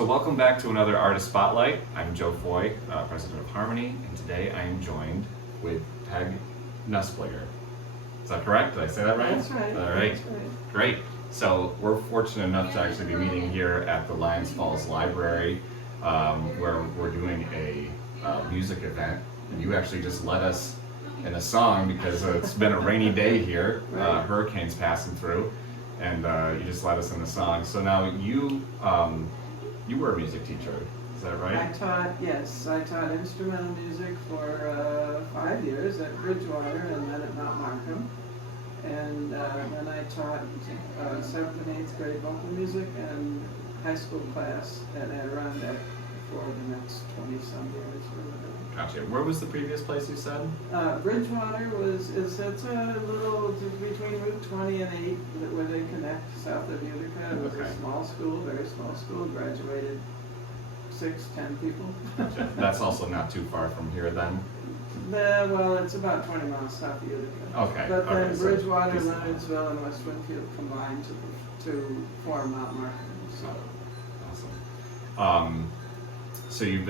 So welcome back to another Artist Spotlight. I'm Joe Foy, President of Harmony, and today I am joined with Peg Nuspliger. Is that correct? Did I say that right? That's right. All right. That's right. Great. So we're fortunate enough to actually be meeting here at the Lions Falls Library, where we're doing a music event. And you actually just led us in a song because it's been a rainy day here, Right. hurricanes passing through, and you just led us in a song. So now you were a music teacher, is that right? I taught instrumental music for 5 years at Bridgewater and then at Mount Markham. And then I taught 7th and 8th grade vocal music and high school class at Adirondack for the next 20-some years or whatever. Gotcha. Where was the previous place you said? Bridgewater it's a little between Route 20 and 8 where they connect south of Utica. It was Okay. a small school, very small school, graduated 10 people. Gotcha. That's also not too far from here then? Well, it's about 20 miles south of Utica. Okay. But then Okay, so Bridgewater, decent. Leonardsville, and West Winfield combined to form Mount Markham. So. Awesome. So you've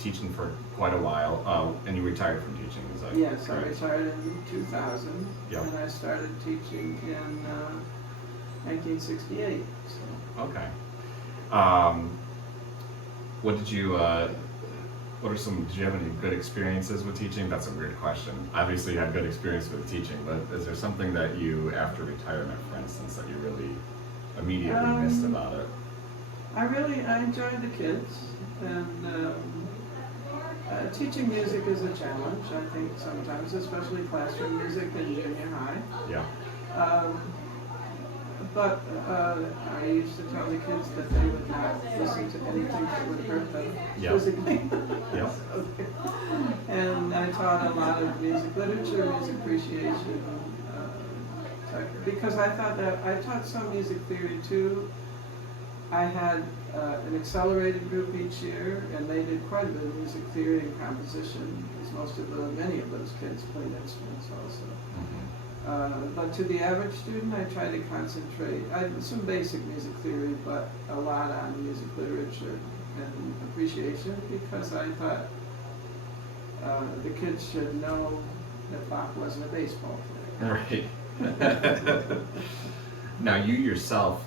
teaching for quite a while, and you retired from teaching, is that Yes, correct? I retired in 2000, Yep. and I started teaching in 1968. So. Okay. Did you have any good experiences with teaching? That's a weird question. Obviously you had good experience with teaching, but is there something that you, after retirement, for instance, that you really immediately missed about it? I enjoyed the kids, and teaching music is a challenge, I think, sometimes, especially classroom music in junior high. Yeah. But I used to tell the kids that they would not listen to anything that would hurt them Yep. physically. Yep. And I taught a lot of music literature, music appreciation, because I thought that I taught some music theory too. I had an accelerated group each year, and they did quite a bit of music theory and composition, because many of those kids played instruments also. Mm-hmm. But to the average student, I try to concentrate. I did some basic music theory, but a lot on music literature and appreciation, because I thought the kids should know that Bach wasn't a baseball player. Right. Now you yourself,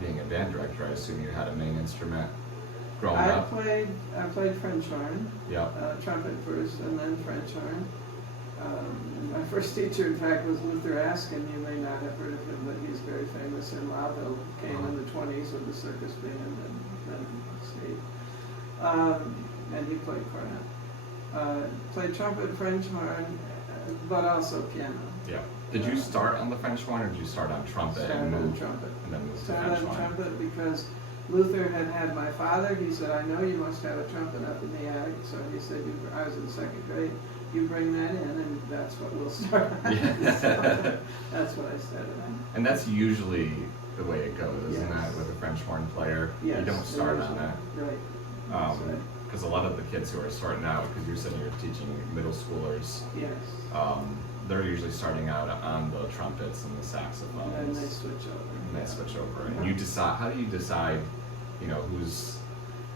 being a band director, I assume you had a main instrument growing I up? played French horn, Yep. trumpet first, and then French horn. My first teacher, in fact, was Luther Askin. You may not have heard of him, but he's very famous in Lowville. Came in the 20s with the circus band and then stayed. And he played cornet. Played trumpet, French horn, but also piano. Yeah. Did you start on the French horn, or did you start on trumpet Started and on move trumpet. and then move to Started French on horn? trumpet because Luther had my father. He said, "I know you must have a trumpet up in the attic." So he said, I was in 2nd grade. You bring that in, and that's what we'll start on. Yeah. So that's what I started on. And that's usually the way it goes, isn't Yes. it, with a French horn player? Yes, You don't start on it. Right. That's right. Because a lot of the kids who are starting out, because you're saying you're teaching middle schoolers, Yes. they're usually starting out on the trumpets and the saxophones. And then they switch over. And they switch over. And you decide, how do you decide,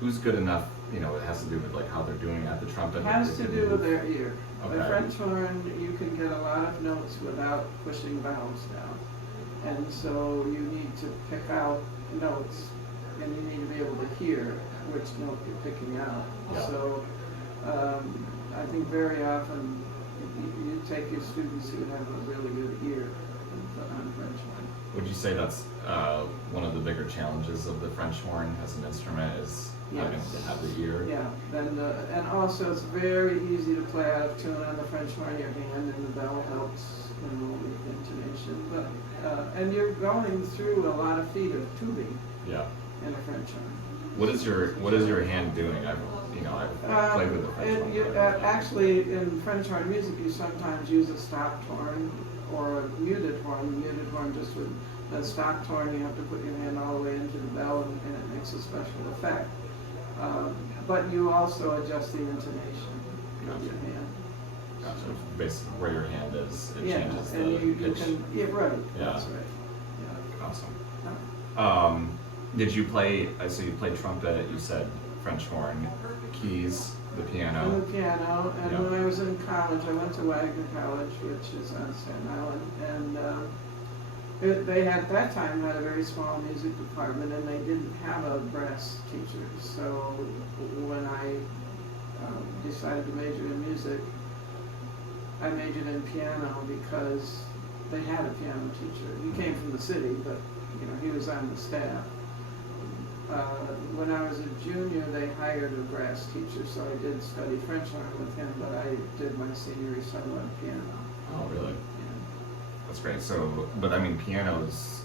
who's good enough, it has to do with like how they're doing at the trumpet. It has to do with their ear. Okay. The French horn, you can get a lot of notes without pushing vowels down. And so you need to pick out notes, and you need to be able to hear which note you're picking out. Yeah. So I think very often you take your students who have a really good ear on French horn. Would you say that's one of the bigger challenges of the French horn as an instrument is having Yes. to have the ear? Yeah, and also it's very easy to play out of tune on the French horn. Your hand and the bell helps, with intonation. But and you're going through a lot of feet of tubing Yeah. in a French horn. What is your hand doing? I've played with the French horn. Actually, in French horn music, you sometimes use a stopped horn or a muted horn. Muted horn, just with a stopped horn, you have to put your hand all the way into the bell, and it makes a special effect. But you also adjust the intonation of your hand. Gotcha. Basically, where your hand is, it Yeah, changes and the you pitch. can, yeah, right, Yeah. that's right. Yeah. Awesome. Yeah. Did you play, so you played trumpet, you said French horn, keys, the piano? And the piano, and Yeah. when I was in college, I went to Wagner College, which is on Staten Island, and they at that time had a very small music department, and they didn't have a brass teacher. So when I decided to major in music, I majored in piano because they had a piano teacher. He came from the city, but he was on the staff. When I was a junior, they hired a brass teacher, so I did study French horn with him, but I did my senior recital on piano. Oh, really? Yeah. That's great. So, but I mean, pianos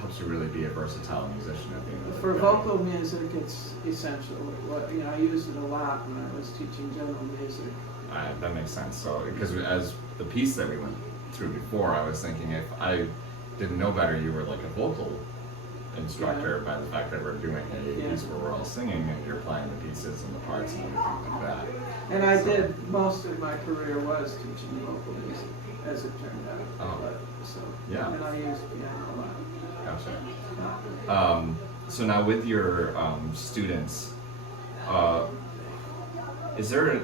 helps you really be a versatile musician at the end of the For day. vocal music, it's essential. I used it a lot when I was teaching general music. That makes sense. So, because as the piece that we went through before, I was thinking if I didn't know better, you were like a vocal instructor by the fact that we're doing a piece where we're all singing and you're playing the pieces and the parts and everything like that. And I did, most of my career was teaching vocal music, as it turned out. Oh. Yeah. And I used piano a lot. Gotcha. So now with your students, is there,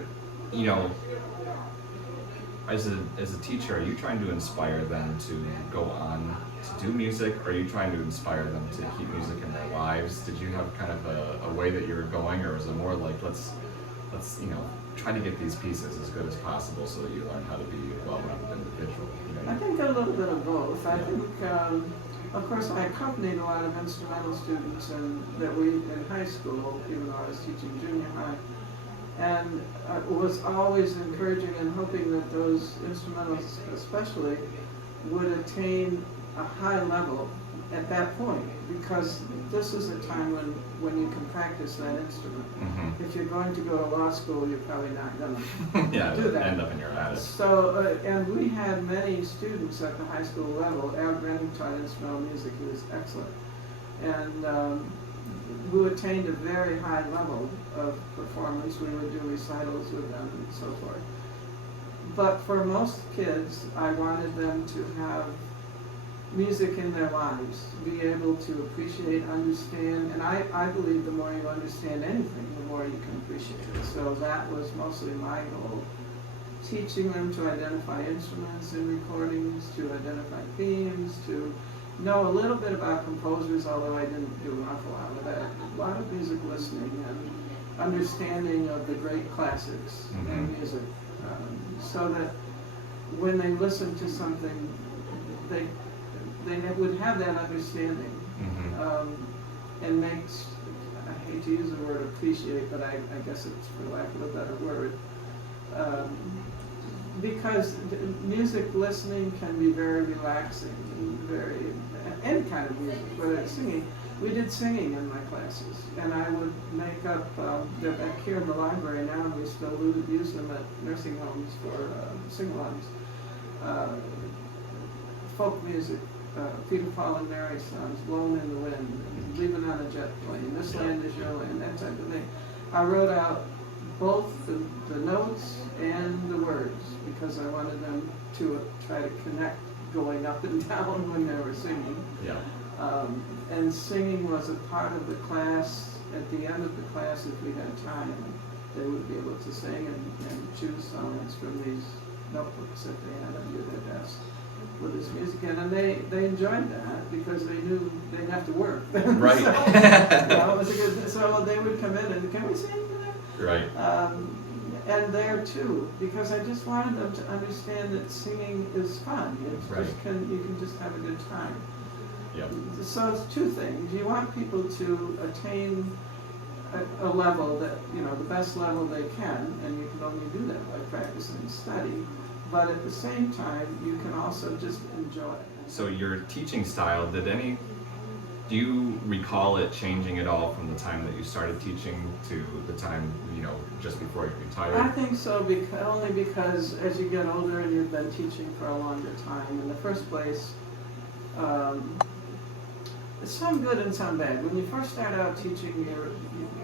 as a teacher, are you trying to inspire them to go on to do music, or are you trying to inspire them to keep music in their lives? Did you have kind of a way that you were going, or was it more like let's try to get these pieces as good as possible so that you learn how to be a well-rounded individual? I think a little bit of both. I think, of course, I accompanied a lot of instrumental students in high school, even though I was teaching junior high, and was always encouraging and hoping that those instrumentals especially would attain a high level at that point, because this is a time when you can practice that instrument. Mm-hmm. If you're going to go to law school, you're probably not going to do that. End up in your attic. So, and we had many students at the high school level. Al Granning taught instrumental music. He was excellent. And who attained a very high level of performance. We would do recitals with them and so forth. But for most kids, I wanted them to have music in their lives, be able to appreciate, understand, and I believe the more you understand anything, the more you can appreciate it. So that was mostly my goal. Teaching them to identify instruments in recordings, to identify themes, to know a little bit about composers, although I didn't do an awful lot of that. A lot of music listening and understanding of the great classics in music, so that when they listen to something, they would have that understanding, and makes, I hate to use the word appreciate, but I guess it's for lack of a better word, because music listening can be very relaxing, any kind of music, whether it's singing. We did singing in my classes, and I would make up, they're back here in the library now, and we still use them at nursing homes for sing-alongs. Folk music, Peter, Paul, and Mary songs, Blowing in the Wind, Leaving on a Jet Plane, This Land Is Your Land, that type of thing. I wrote out both the notes and the words, because I wanted them to try to connect going up and down when they were singing. Yeah. And singing was a part of the class. At the end of the class, if we had time, they would be able to sing and choose songs from these notebooks that they had under their desk with this music in. And they enjoyed that because they knew they didn't have to work. Right. So, it was a good, so they would come in and, can we sing today? Right. And there too, because I just wanted them to understand that singing is fun. It's Right. you can just have a good time. Yep. So it's two things. You want people to attain a level that, the best level they can, and you can only do that by practice and study. But at the same time, you can also just enjoy it. So your teaching style, do you recall it changing at all from the time that you started teaching to the time, just before you retired? I think so, only because as you get older and you've been teaching for a longer time, in the first place, some good and some bad. When you first start out teaching,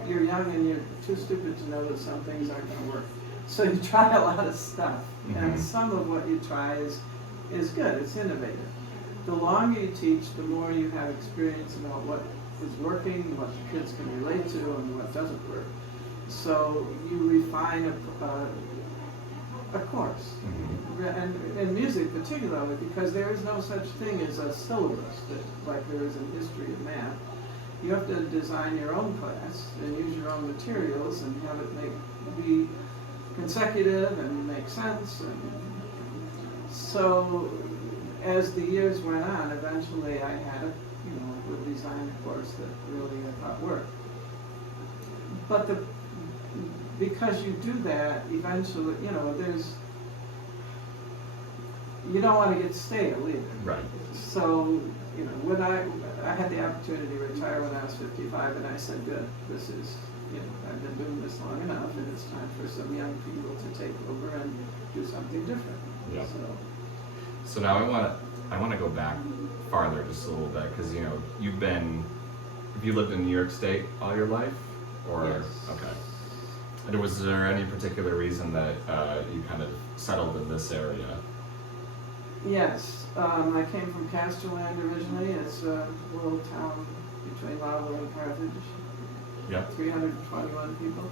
you're young and you're too stupid to know that some things aren't going to work. So you try a lot of stuff, and some of what you try is good, it's innovative. The longer you teach, the more you have experience about what is working, what the kids can relate to, and what doesn't work. So you refine a course, and music particularly, because there is no such thing as a syllabus like there is in history and math. You have to design your own class and use your own materials and have it be consecutive and make sense. And so as the years went on, eventually I had a design course that really I thought worked. But because you do that, eventually, you don't want to get stale either. Right. So, when I had the opportunity to retire when I was 55, and I said, good, this is, I've been doing this long enough, and it's time for some young people to take over and do something different. Yeah. So now I want to go back farther just a little bit, because have you lived in New York State all your life, or yes. Okay? And was there any particular reason that you kind of settled in this area? Yes, I came from Casterland originally. It's a little town between Louisville and Carthage. Yep. 321 people.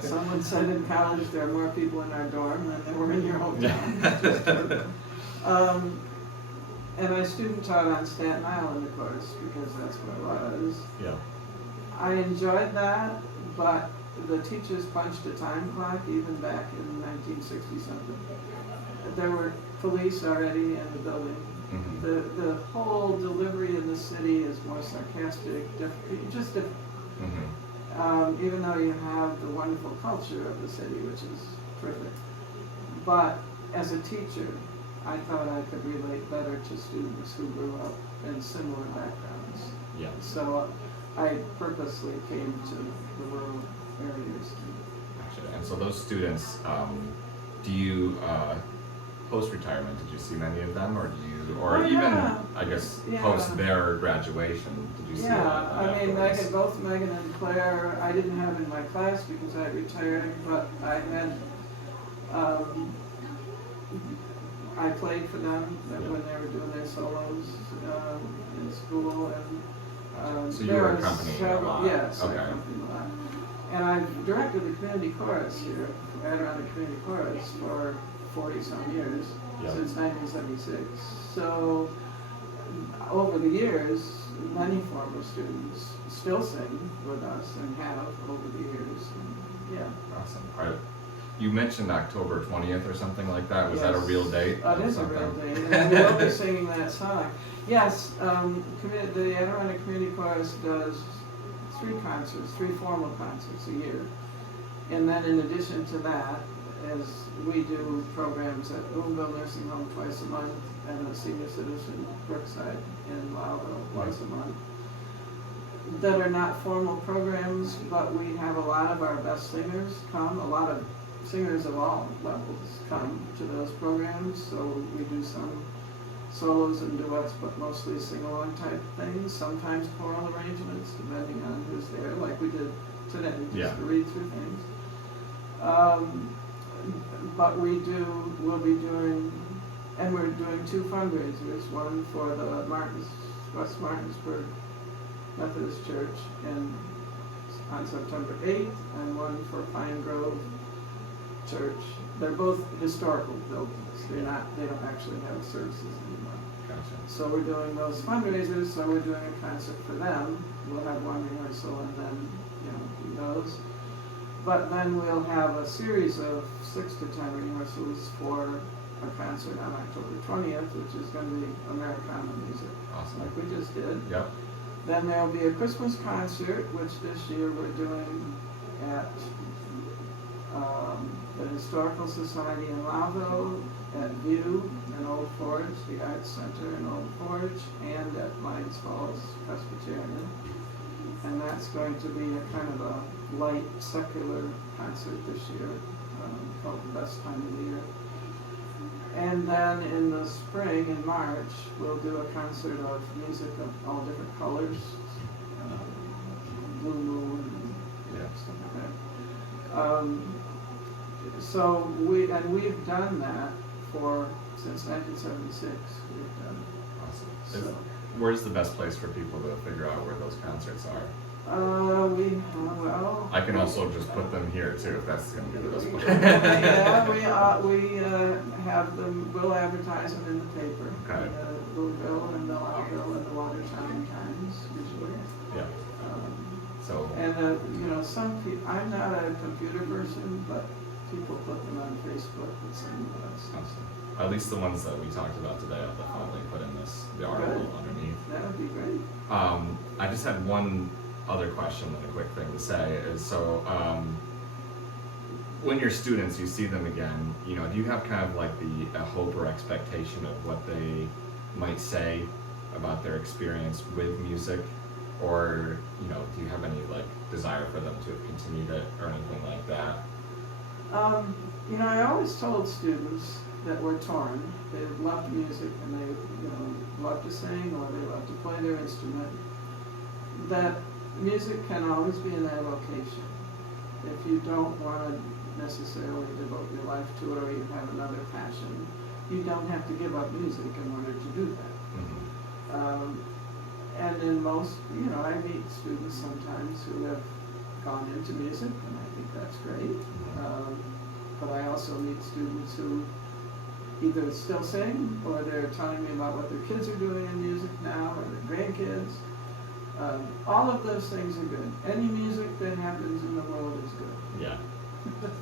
Someone said in college there are more people in our dorm than there were in your hometown. And I student taught on Staten Island, of course, because that's where I was. Yeah. I enjoyed that, but the teachers punched a time clock even back in 1960-something. There were police already in the building. Mm-hmm. The whole delivery in the city is more sarcastic, just different. Mm-hmm. Even though you have the wonderful culture of the city, which is perfect. But as a teacher, I thought I could relate better to students who grew up in similar backgrounds. Yeah. So I purposely came to the rural areas. Gotcha. And so those students, do you, post-retirement, did you see many of them, or even, I guess, post their graduation, did you see a lot? I mean, both Megan and Claire, I didn't have in my class because I retired, but I had, I played for them when they were doing their solos in school, and so you were accompanying a lot? Yes, okay. I accompanied a lot. And I've directed the community chorus here, Adirondack Community Chorus, for 40-some years, since 1976. So over the years, many former students still sing with us and have over the years. And, Awesome. You mentioned October 20th or something like that. Was that a real date? It is a real date, and we will be singing that song. Yes, the Adirondack Community Chorus does 3 formal concerts a year. And then in addition to that, as we do programs at Boonville Nursing Home twice a month and the Senior Citizen Brookside in Louisville once a month, that are not formal programs, but we have a lot of our best singers come, a lot of singers of all levels come to those programs, so we do some solos and duets, but mostly sing-along type things, sometimes choral arrangements, depending on who's there, like we did today, just to read through things. But we'll be doing, and we're doing 2 fundraisers, one for the West Martinsburg Methodist Church on September 8th, and one for Pine Grove Church. They're both historical buildings. They don't actually have services anymore. Gotcha. So we're doing those fundraisers, so we're doing a concert for them. We'll have one rehearsal and then, do those. But then we'll have a series of 6 to 10 rehearsals for a concert on October 20th, which is going to be Americana music. Awesome. Like we just did. Yep. Then there'll be a Christmas concert, which this year we're doing at the Historical Society in Louisville, at View in Old Forge, the Arts Center in Old Forge, and at Lions Falls Presbyterian. And that's going to be a kind of a light secular concert this year, called The Best Time of the Year. And then in the spring, in March, we'll do a concert of music of all different colors, Blue Moon, stuff like that. So we've done that since 1976. We've done. Awesome. where's the best place for people to figure out where those concerts are? Well. I can also just put them here too, if that's gonna be the best place. Yeah, we have them, we'll advertise them in the paper. Okay. Louisville and Milledgeville and the Watertown Times usually. Yeah. So. And, some people, I'm not a computer person, but people put them on Facebook and send them to us. Awesome. At least the ones that we talked about today, I'll definitely put in the article Good. underneath. That would be great. I just had one other question and a quick thing to say is, so when your students, you see them again, do you have kind of like a hope or expectation of what they might say about their experience with music? Or, do you have any like desire for them to have continued it or anything like that? I always told students that were torn. They loved music and they, loved to sing or they loved to play their instrument. That music can always be in their vocation. If you don't want to necessarily devote your life to it or you have another passion, you don't have to give up music in order to do that. Mm-hmm. And in most, I meet students sometimes who have gone into music, and I think that's great. But I also meet students who either still sing, or they're telling me about what their kids are doing in music now, or their grandkids. All of those things are good. Any music that happens in the world is good. Yeah.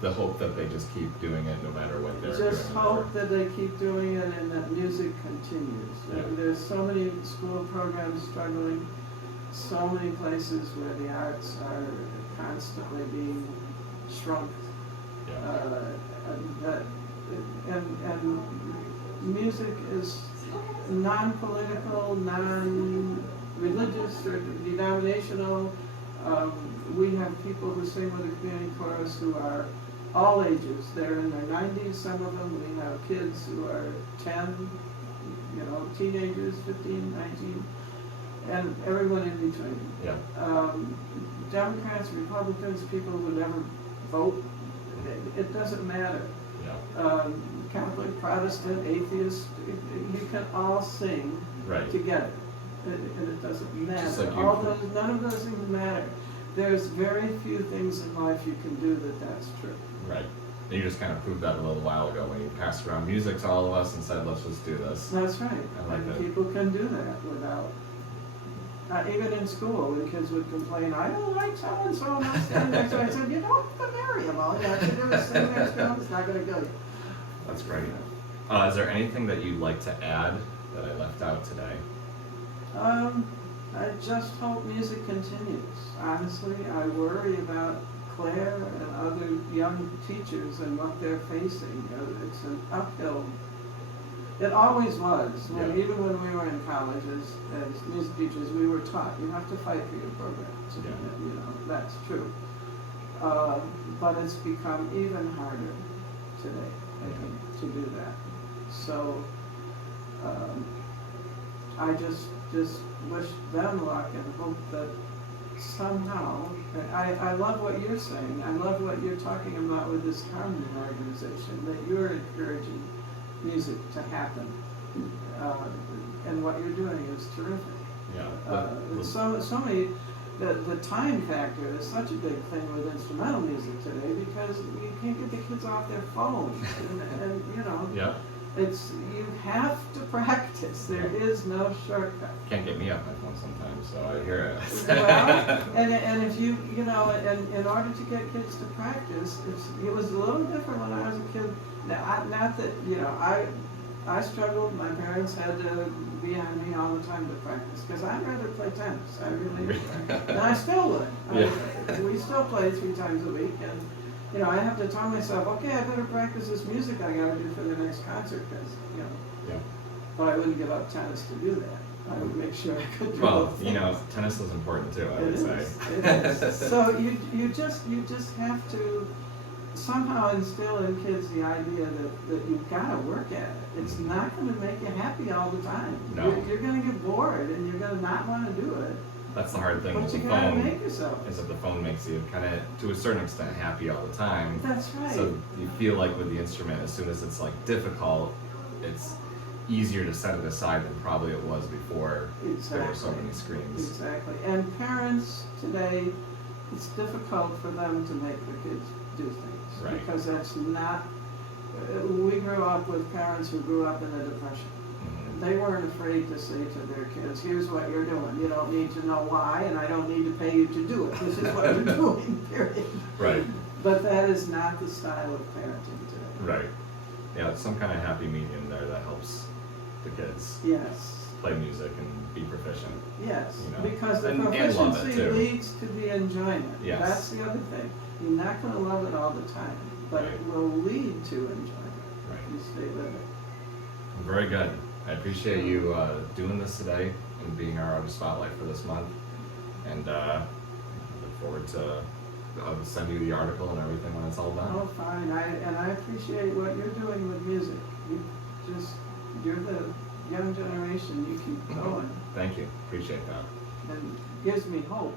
The hope that they just keep doing it no matter what they're doing. Just hope that they keep doing it and that music continues. Yeah. There's so many school programs struggling, so many places where the arts are constantly being shrunk. Yeah. And music is non-political, non-religious or denominational. We have people who sing with the community chorus who are all ages. They're in their 90s, some of them. We have kids who are 10, teenagers, 15, 19, and everyone in between. Yeah. Democrats, Republicans, people who never vote, it doesn't matter. Yeah. Catholic, Protestant, atheist, you can all sing Right. together. And it doesn't matter. Just like None of those things matter. There's very few things in life you can do that's true. Right. And you just kind of proved that a little while ago when you passed around music to all of us and said, let's just do this. That's right. I like And that. people can do that without, even in school, when kids would complain, I don't like so-and-so, I'm not standing next to them. I said, you don't have to marry them. All you have to do is stand next to them, it's not gonna kill you. That's great. Is there anything that you'd like to add that I left out today? I just hope music continues. Honestly, I worry about Claire and other young teachers and what they're facing. It's an uphill. It always was. Yeah. Even when we were in college as music teachers, we were taught you have to fight for your programs. Yeah. That's true. But it's become even harder today, I think, to do that. So I just wish them luck and hope that somehow, I love what you're saying. I love what you're talking about with this Harmony organization, that you're encouraging music to happen. And what you're doing is terrific. Yeah. So many, the time factor is such a big thing with instrumental music today because you can't get the kids off their phones. and Yeah. you have to practice. There is no shortcut. Can't get me off my phone sometimes, so I hear it. Well, and if and in order to get kids to practice, it was a little different when I was a kid. Now, not that, I struggled. My parents had to be on me all the time to practice because I'd rather play tennis. I really would. And I still would. Yeah. We still play 3 times a week, and I have to tell myself, okay, I better practice this music I got to do for the next concert because, Yeah. But I wouldn't give up tennis to do that. I would make sure I could do Well, both things. tennis is important too, I It would is. say. It is. So you just have to somehow instill in kids the idea that you've got to work at it. It's not going to make you happy all the time. No. You're going to get bored and you're going to not want to do it. That's the hard thing But with you the got to phone, make yourself. is that the phone makes you kind of, to a certain extent, happy all the time. That's right. So you feel like with the instrument, as soon as it's like difficult, it's easier to set it aside than probably it was before there were so Exactly. many screens. Exactly. And parents today, it's difficult for them to make the kids do things. Right. Because that's not, we grew up with parents who grew up in the Depression. Mhm. They weren't afraid to say to their kids, here's what you're doing. You don't need to know why, and I don't need to pay you to do it. This is what you're doing, period. Right, But that is not the style of parenting today. right. Yeah, it's some kind of happy medium there that helps the kids Yes, play music and be proficient. yes, You know, because the and love it, proficiency too. leads to the enjoyment. Yes. That's the other thing. You're not gonna love it all the time, but it Right. will lead to enjoyment. Right. You stay with it. Very good. I appreciate you doing this today and being our Artist Spotlight for this month. And look forward to I'll send you the article and everything when it's all done. Oh, fine, I appreciate what you're doing with music. You're the young generation, you keep going, Thank you. Appreciate that. and gives me hope.